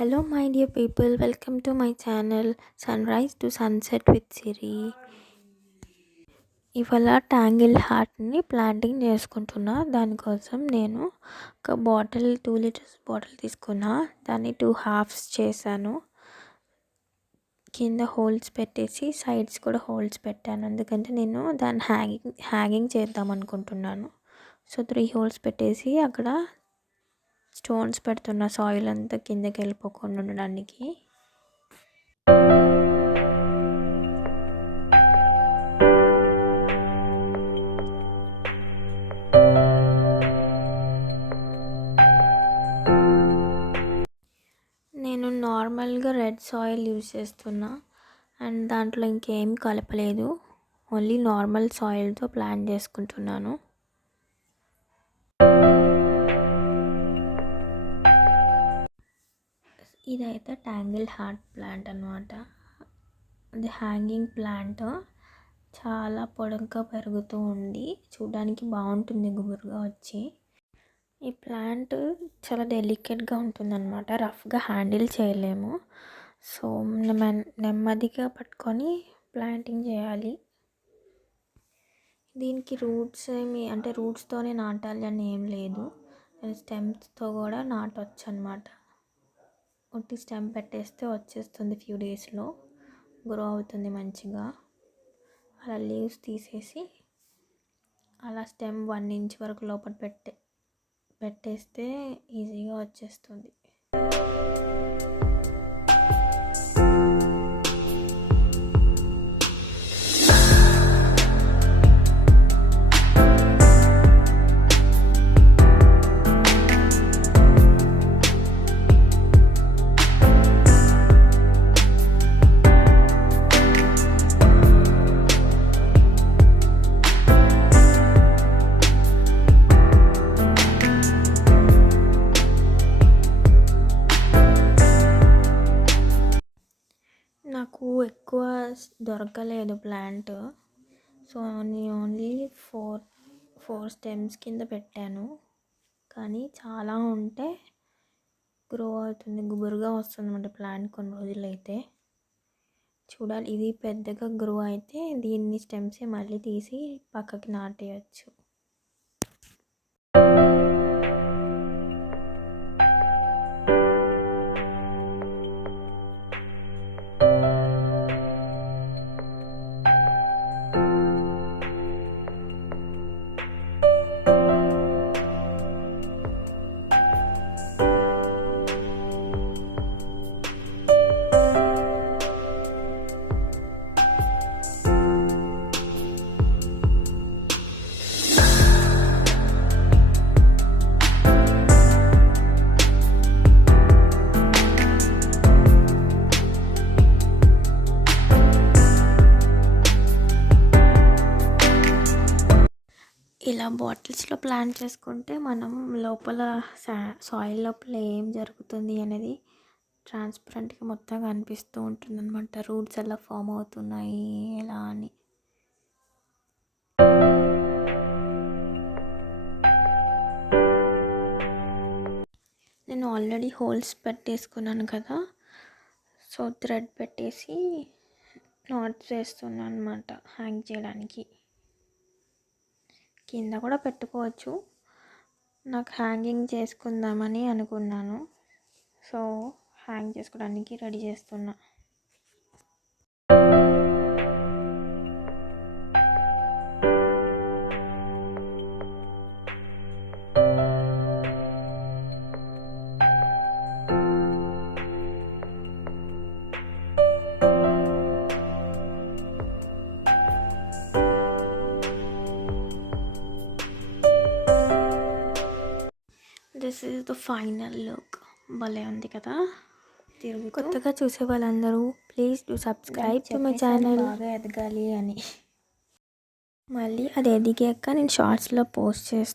Hello, my dear people. Welcome to my channel Sunrise to Sunset with Siri. ఇవాళ ట్యాంగిల్ హార్ట్ని ప్లాంటింగ్ చేసుకుంటున్నా. దానికోసం నేను ఒక 2 లీటర్స్ బాటిల్ తీసుకున్నా. దాన్ని 2 హాఫ్స్ చేశాను. కింద హోల్స్ పెట్టేసి సైడ్స్ కూడా హోల్స్ పెట్టాను. ఎందుకంటే నేను దాన్ని హ్యాంగింగ్ చేద్దాం అనుకుంటున్నాను. సో 3 హోల్స్ పెట్టేసి అక్కడ స్టోన్స్ పెడుతున్న సాయిల్ అంతా కిందకి వెళ్ళిపోకుండా ఉండడానికి. నేను నార్మల్గా రెడ్ సాయిల్ యూజ్ చేస్తున్నా అండ్ దాంట్లో ఇంకేం కలపలేదు. ఓన్లీ నార్మల్ సాయిల్తో ప్లాంట్ చేసుకుంటున్నాను. ఇదైతే ట్యాంగిల్ హార్ట్ ప్లాంట్ అన్నమాట. అది హ్యాంగింగ్ ప్లాంట్. చాలా పొడంగా పెరుగుతూ ఉంది. చూడడానికి బాగుంటుంది గుబురుగా వచ్చి. ఈ ప్లాంట్ చాలా డెలికేట్గా ఉంటుందన్నమాట. రఫ్గా హ్యాండిల్ చేయలేము. సో నెమ్మదిగా పట్టుకొని ప్లాంటింగ్ చేయాలి. దీనికి రూట్స్ అంటే రూట్స్తోనే నాటాలి అని ఏం లేదు. స్టెమ్స్తో కూడా నాటవచ్చు అన్నమాట. ఒట్టి స్టెమ్ పెట్టేస్తే వచ్చేస్తుంది. ఫ్యూ డేస్లో గ్రో అవుతుంది మంచిగా. అలా లీవ్స్ తీసేసి అలా స్టెమ్ 1 ఇంచ్ వరకు లోపల పెట్టేస్తే ఈజీగా వచ్చేస్తుంది. నాకు ఎక్కువ దొరకలేదు ప్లాంట్. సో నేను ఓన్లీ 4 స్టెమ్స్ కింద పెట్టాను. కానీ చాలా ఉంటే గ్రో అవుతుంది, గుబురుగా వస్తుంది అన్నమాట ప్లాంట్ కొన్ని రోజులైతే. చూడాలి, ఇది పెద్దగా గ్రో అయితే దీన్ని స్టెమ్సే మళ్ళీ తీసి పక్కకి నాటేయచ్చు. ఇలా బాటిల్స్లో ప్లాంట్ చేసుకుంటే మనం లోపల సాయిల్ లోపల ఏం జరుగుతుంది అనేది ట్రాన్స్పరెంట్గా మొత్తం కనిపిస్తూ ఉంటుంది అనమాట. రూట్స్ ఎలా ఫామ్ అవుతున్నాయి ఎలా అని. నేను ఆల్రెడీ హోల్స్ పెట్టేసుకున్నాను కదా. సో థ్రెడ్ పెట్టేసి నాట్స్ వేస్తున్నాను అనమాట హ్యాంగ్ చేయడానికి. కింద కూడా పెట్టుకోవచ్చు. నాకు హ్యాంగింగ్ చేసుకుందామని అనుకున్నాను. సో హ్యాంగ్ చేసుకోవడానికి రెడీ చేస్తున్నా. This is the final look. భలే ఉంది కదా. కొత్తగా చూసే వాళ్ళందరూ please do subscribe to my channel. బాగా ఎదగాలి అని. మళ్ళీ అది ఎదిగాక నేను షార్ట్స్లో పోస్ట్ చేస్తాను.